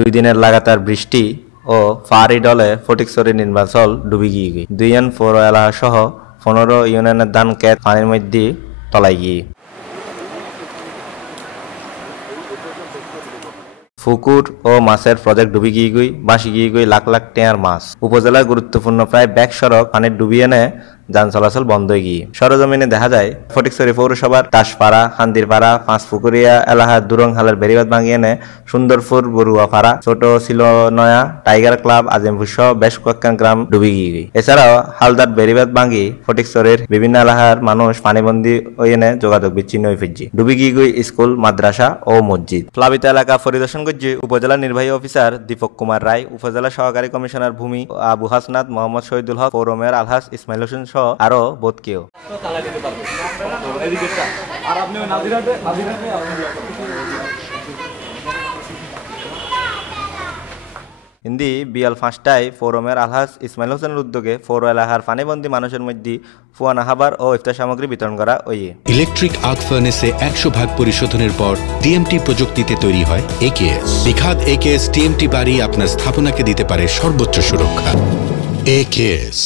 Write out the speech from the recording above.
দুই দিনের লাগাতার বৃষ্টি ও ফারি ডলে ফটিকছড়ি নির্বাচল ডুবি গিয়ে গই দুই এন ফোর এলাকা সহ পনেরো ইউনিয়নের ধান ক্ষেত পানির মধ্যে তলাই গিয়ে। পুকুর ও মাছের প্রজেক্ট ডুবি গিয়ে গই বাঁশি গিয়ে গই লাখ লাখ টেয়ার মাছ। উপজেলার গুরুত্বপূর্ণ প্রায় ব্যাক সড়ক পানির ডুবিয়ে এনে যান চলাচল বন্ধ হয়ে গিয়ে। সরজমিনে দেখা যায়, ফটিকছড়ি পৌরসভার তাসপাড়া, খান্দিরপাড়া, পাঁচপুকুরিয়া এলাহার দুরংহালের বেরিবাদ ভাঙিয়ে এনে সুন্দরপুর বড়ুয়াপাড়া ছোট ছিল নয়া টাইগার ক্লাব, আজিমপুর সহ বেশ কয়েকখান গ্রাম ডুবি গিয়ে এছাড়াও হালদার বেরিবাদ ভাঙি ফটিকছড়ির বিভিন্ন এলাকার মানুষ পানিবন্দী হয়ে এনে যোগাযোগ বিচ্ছিন্ন হয়ে ফিরছে। ডুবি গিয়ে গই স্কুল, মাদ্রাসা ও মসজিদ। প্লাবিত এলাকা পরিদর্শন করছে উপজেলা নির্বাহী অফিসার দীপক কুমার রায়, উপজেলা সহকারী কমিশনার ভূমি আবু হাসনাত, মোহাম্মদ শহীদুল হক, পৌর মেয়র আলহাস ইসমাইল হোসেন সহ আরও বোধ কেউ আর আপনি হিন্দি বিয়াল ফাঁসটায় ফোরমের আলহাস ইসমাইল হোসেনের উদ্যোগে পৌর এলাকার পানিবন্দী মানুষের মধ্যে ফুয়ানা খাবার ও ইফতার সামগ্রী বিতরণ করা ওইয়ে ইলেকট্রিক আর্ক ফার্নেসে একশো ভাগ পরিশোধনের পর টিএমটি প্রযুক্তিতে তৈরি হয় একেএস বিখাত একেএস টিএমটি বাড়ি আপনার স্থাপনাকে দিতে পারে সর্বোচ্চ সুরক্ষা। একেএস